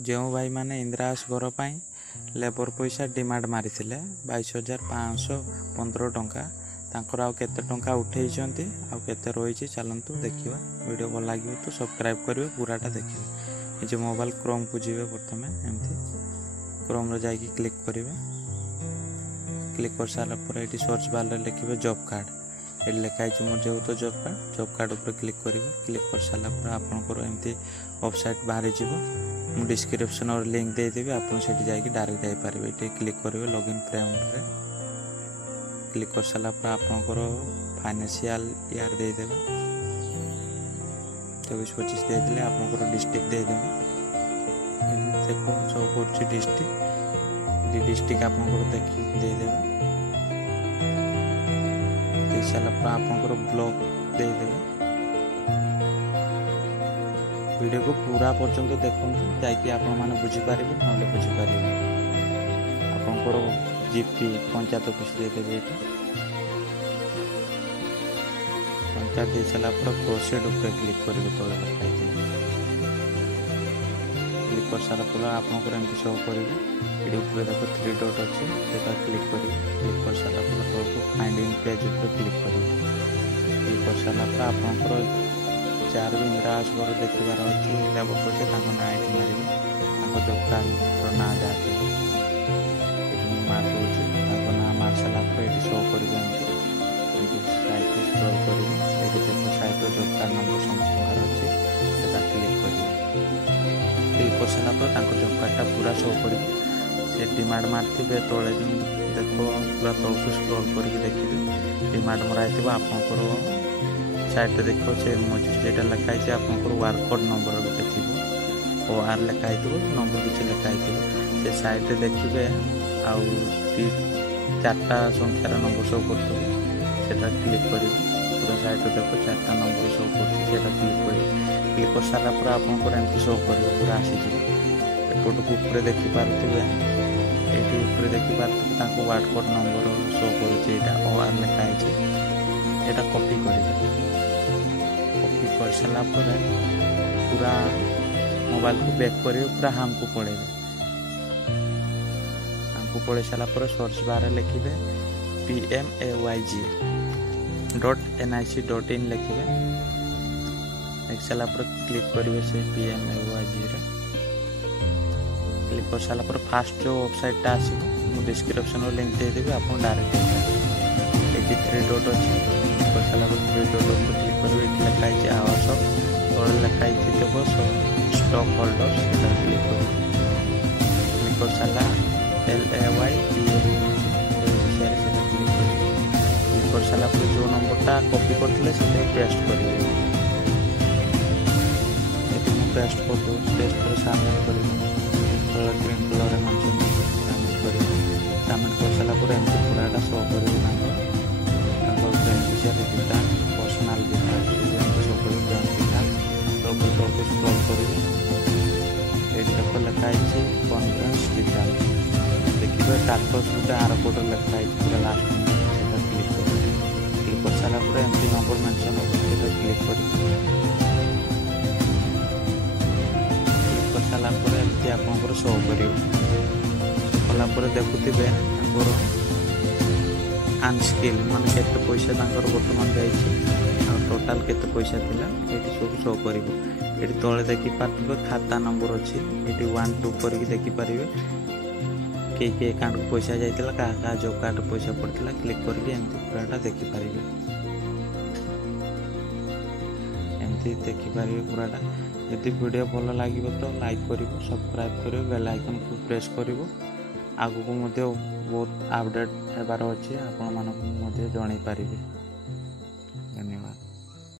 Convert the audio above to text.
जो भाई मैंने इंदिरा आवास घर पर लेबर पैसा डिमांड मारी 22,515 टंका तांकर आउ केते टंका उठे आते रही चलतु देखा वीडियो भल लगे तो सब्सक्राइब करेंगे पूराटा देखिए। ये जो मोबाइल क्रोम को जी प्रथम एमती क्रोम जाकि क्लिक करेंगे। क्लिक कर सारापर ये सर्च बार लिखे जॉब कार्ड ये लिखाई मोर जो तो जॉब कार्ड उपर क्लिक करेंगे। क्लिक कर सारापर आपंकर एमती वेबसाइट बाहरी जीव मु डिस्क्रिप्शन और लिंक देदेवी आपड़ से जाकि डायरेक्ट जापारे। ये क्लिक करेंगे लॉगिन पेमेंट क्लिक कर सारापर आपंकर फाइनेंशियल ईयर देदेवे 24-25 देदेले आपंकर डिस्ट्रिक्ट देदेवे देखो सब कर डिस्ट्रिक्ट आपंकर देखिए देदेवे दे सारापर आपंकर ब्लॉक देदेवे। वीडियो को पूरा पर्यंत देखो जाकि आप बुझीपारे ना बुझीपारे आपंकर जीपी पंचायत ऑफिस देदेवे। पंचायत दे सारापर प्रोसीड उपर क्लिक करेंगे तले लिखाई क्लिक कर सारापर आपंकर एमती शो करेंगे। ये देखो 3 डॉट अच्छे क्लिक करेंगे। क्लिक कर सारापर तौर फाइंड इन पेज उपर क्लिक करेंगे। क्लिक कर सारापर आपंकर चार भी इंदिरा आवास घर देखार अच्छी लेबर पैसा ना ये मारे जब कार्ड ना जाती मारदे ना मार सारापर ये शो करेंगे। साइट स्क्रॉल करेंगे देखो साइट जब कार्ड नंबर समस्त अच्छे क्लिक करेंगे। क्लिक कर सारापर जब कार्डटा पूरा शो करेंगे। से डिमांड मारते तले देखो पूरा तौक स्क्रॉल करके देखिए डिमांड मराई आपंकर साइट देखो से मझे लिखाई आपंकर वार कोड नंबर गोटे थी OR लिखाई नंबर किसी लिखाई से साइट देखिए आउ 4टा संख्यार नंबर शो कर क्लिक करेंगे। पूरा साइट देखो 4टा नंबर शो कर क्लिक करेंगे। क्लिक कर सारापर आपंकर एमती शो कर पूरा आसीज एपट को ऊपर देखिपे ये देखिपे वार्ड कोड नंबर शो कर OR लिखाई यहाँ कॉपी करेंगे। कॉपी कर सारापर पूरा मोबाइल को बैक करेंगे पूरा हाम को पड़ेगा। हाम को पड़े सारापर सर्च बार लिखे PMAYG.nic.in लिखे देख सारापर क्लिक करेंगे से PMAYG क्लिक कर सारापर फास्ट जो वेबसाइटा आसो डिस्क्रिप्शन लिंक देदेवी आप डायरेक्ट ये 3 डॉट अच्छे कर सारापर 3 डॉट पर क्लिक करेंगे। ये लिखाई आवास तले लिखाई देव स्टॉक होल्डर क्लिक कर सारा LAY क्लिक कर सारापर जो नंबरटा कॉपी करते पेस्ट करेंगे। पेस्ट कर दो पेस्ट कर सबमिट करेंगे ग्रीन कलर सबमिट करेंगे। सबमिट कर सारापर एमती पूराटा शो करेंगे beneficiary return personal return show करेंगे बैंक रिटर्न तौक स्क्रॉल करेंगे। ये देखो लिखाई कन्वेंस रिटर्न देखिए टाटस गोटे आर कोड लिखाई पूरा लास्ट क्लिक करेंगे। क्लिक कर सारापर एमती नंबर मेंशन क्लिक करेंगे। सारापर एमती आपंकर शो कर कलापर देखुवे अनस्किल मान के पैसा बर्तमान जाइए टोटाल केते पैसा थिला ये सब शो कर ये तले देखिपारे खाता नंबर अच्छी ये 1 2 करके देखिपारे के अकाउंट को पैसा जाइला क्या जॉब कार्ड पैसा पड़ता क्लिक करके एमती पूराटा देखिपारे एमती देखिपारे पूराटा। यदि वीडियो भल लगे तो लाइक करो सब्सक्राइब करो बेल आइकन को प्रेस करो आगू को बहुत अपडेट होबार अच्छे आपण मानक जन पारे।